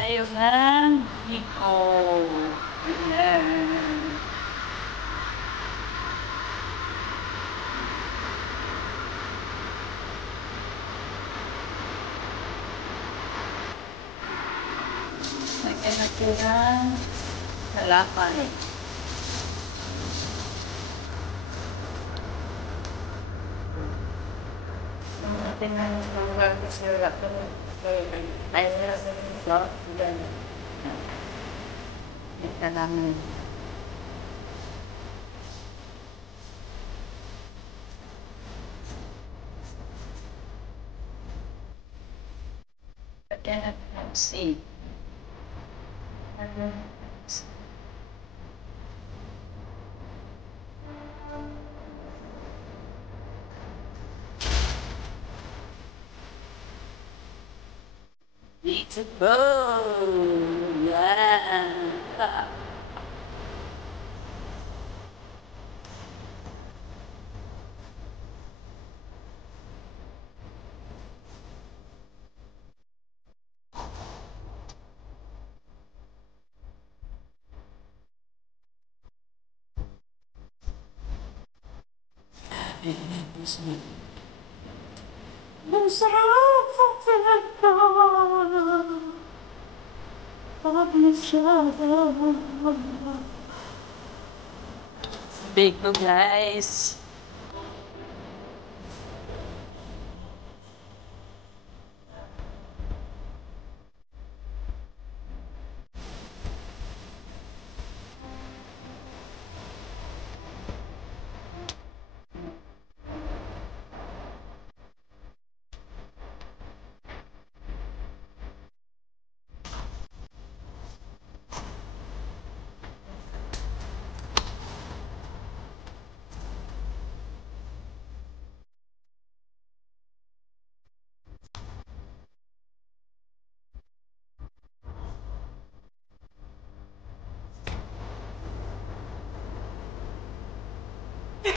tayo ng Biko. Ayan. Lagyan natin ng kalakay. Natin ng gamit sa laptop. Ay, no? Ito lang. Lagyan natin ng seed. Beautiful! Yeah! Masarap ang pinagdaan Big guys.